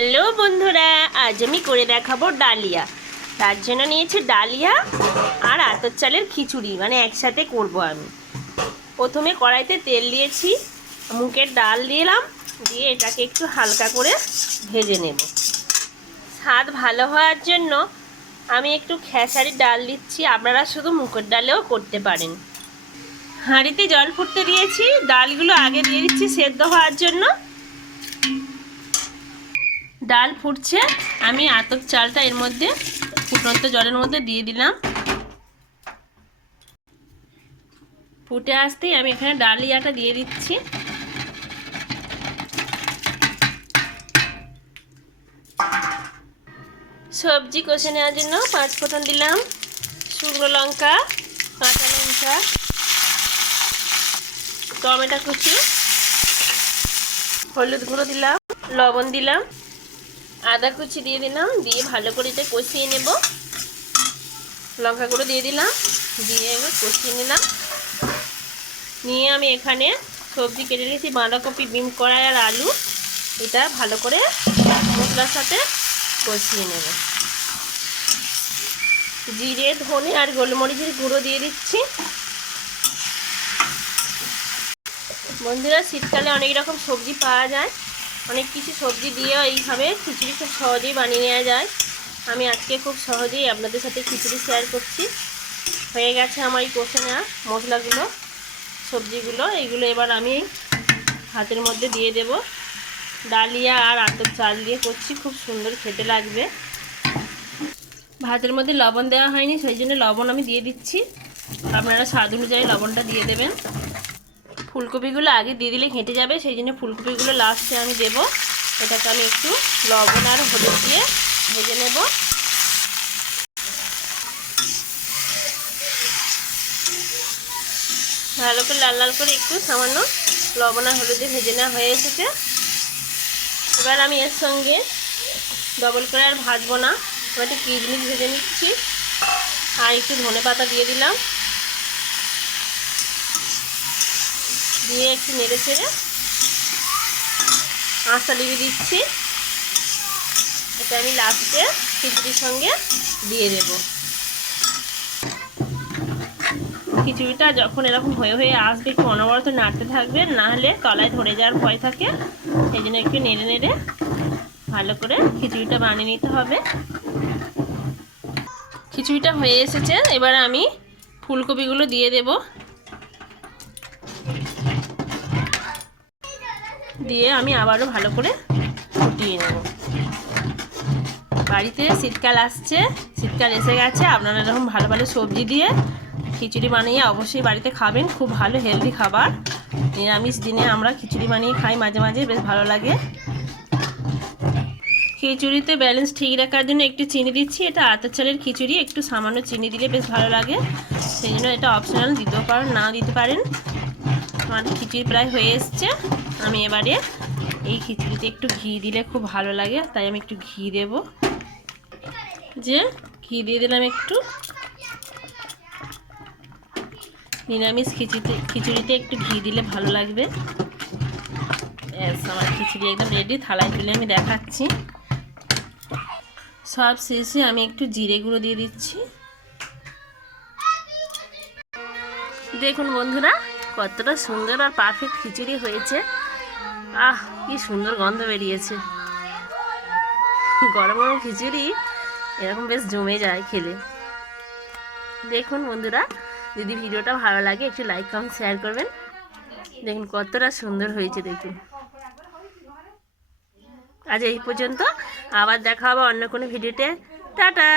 Hello বন্ধুরা, আজ আমি করে দেখাবো ডালিয়া। তার জন্য নিয়েছি ডালিয়া আর আতর চালের খিচুড়ি মানে একসাথে করব আমি। প্রথমে কড়াইতে তেল দিয়েছি মুখের ডাল দিলাম দিয়ে এটাকে একটু হালকা করে ভেজে নেব। স্বাদ ভালো হওয়ার জন্য আমি একটু খেসারির ডাল দিচ্ছি, আপনারা শুধু মুখের ডালেও করতে পারেন। হাঁড়িতে জল ফুটতে দিয়েছি, ডালগুলো আগে দিয়ে দিচ্ছি সেদ্ধ হওয়ার জন্য। ডাল ফুটছে, আমি আতক চালটা এর মধ্যে, ফুটন্ত জলের মধ্যে দিয়ে দিলাম। ফুটে আসতেই আমি এখানে ডালিয়াটা দিয়ে দিচ্ছি। সবজি কষে নেওয়ার জন্য পাঁচ ফোটন দিলাম, শুকনো লঙ্কা, কাঁচা লঙ্কা, টমেটো কুচি, হলুদ গুঁড়ো দিলাম, লবণ দিলাম। আদা কুচি দিয়ে দিলাম, দিয়ে ভালো করে এটা কষিয়ে নেব। লঙ্কা গুঁড়ো দিয়ে দিলাম, দিয়ে কষিয়ে নিলাম। নিয়ে আমি এখানে সবজি কেটে নিয়েছি, বাঁধাকপি বিম কড়াই আর আলু। এটা ভালো করে মশলার সাথে কষিয়ে নেব। জিরে, ধনে আর গোলমরিচের গুঁড়ো দিয়ে দিচ্ছি। বন্ধুরা, শীতকালে অনেক রকম সবজি পাওয়া যায়। অনেক কিছু সবজি দিয়েও এইভাবে খিচুড়ি খুব সহজেই বানিয়ে নেওয়া যায়। আমি আজকে খুব সহজেই আপনাদের সাথে খিচুড়ি শেয়ার করছি। হয়ে গেছে আমার এই কষে নেওয়া মশলাগুলো, সবজিগুলো। এইগুলো এবার আমি হাতের মধ্যে দিয়ে দেব। ডালিয়া আর আতর চাল দিয়ে করছি, খুব সুন্দর খেতে লাগবে। ভাতের মধ্যে লবণ দেওয়া হয়নি, সেই জন্য লবণ আমি দিয়ে দিচ্ছি। আপনারা স্বাদ অনুযায়ী লবণটা দিয়ে দেবেন। ফুলকপিগুলো আগে দিয়ে দিলে ঘেঁটে যাবে, সেই জন্য ফুলকপিগুলো লাস্টে আমি দেব। এটাকে আমি একটু লবণ আর হলুদ দিয়ে ভেজে নেব। ভালো করে লাল লাল করে একটু সামান্য লবণ আর হলুদে ভেজে নেওয়া হয়ে এসেছে। এবার আমি এর সঙ্গে ডবল করে আর ভাজবো না। এবার একটু কিচমিচ ভেজে নিচ্ছি। আর একটু ধনে পাতা দিয়ে দিলাম। দিয়ে একটু নেড়ে ছেড়ে আঁচটা লিবি দিচ্ছি। এটা আমি লাস্টে খিচুড়ির সঙ্গে দিয়ে দেব। খিচুড়িটা যখন এরকম হয়ে হয়ে আসবে, একটু অনবরত নাড়তে থাকবে, না হলে তলায় ধরে যাওয়ার ভয় থাকে। সেই জন্য একটু নেড়ে নেড়ে ভালো করে খিচুড়িটা বানিয়ে নিতে হবে। খিচুড়িটা হয়ে এসেছে। এবার আমি ফুলকপিগুলো দিয়ে দেবো। দিয়ে আমি আবারও ভালো করে ফুটিয়ে নেব। বাড়িতে শীতকাল আসছে, শীতকাল এসে গেছে, আপনারা এরকম ভালো ভালো সবজি দিয়ে খিচুড়ি বানিয়ে অবশ্যই বাড়িতে খাবেন, খুব ভালো হেলদি খাবার। নিরামিষ দিনে আমরা খিচুড়ি বানিয়ে খাই, মাঝে মাঝে বেশ ভালো লাগে। খিচুড়িতে ব্যালেন্স ঠিক রাখার জন্য একটু চিনি দিচ্ছি, এটা আতর চালের খিচুড়ি, একটু সামান্য চিনি দিলে বেশ ভালো লাগে। সেই জন্য এটা অপশনাল দিতেও পারেন না দিতে পারেন। আমার খিচুড়ি প্রায় হয়ে এসছে। আমি এবারে এই খিচুড়িতে একটু ঘি দিলে খুব ভালো লাগে, তাই আমি একটু ঘি দেব। যে ঘি দিয়ে দিলাম একটু। নিরামিষ খিচুড়িতে খিচুড়িতে একটু ঘি দিলে ভালো লাগবে। ব্যাস, আমার খিচুড়ি একদম রেডি থালায় তুলে আমি দেখাচ্ছি। সব শেষে আমি একটু জিরে গুঁড়ো দিয়ে দিচ্ছি। দেখুন বন্ধুরা কতটা সুন্দর আর পারফেক্ট খিচুড়ি হয়েছে। আহ, কি সুন্দর গন্ধ বেরিয়েছে। গরম গরম খিচুড়ি এরকম বেশ জমে যায় খেলে। দেখুন বন্ধুরা, যদি ভিডিওটা ভালো লাগে একটু লাইক কমেন্ট শেয়ার করবেন। দেখুন কতটা সুন্দর হয়েছে দেখুন। আজ এই পর্যন্ত, আবার দেখা হবে অন্য কোনো ভিডিওতে। টাটা!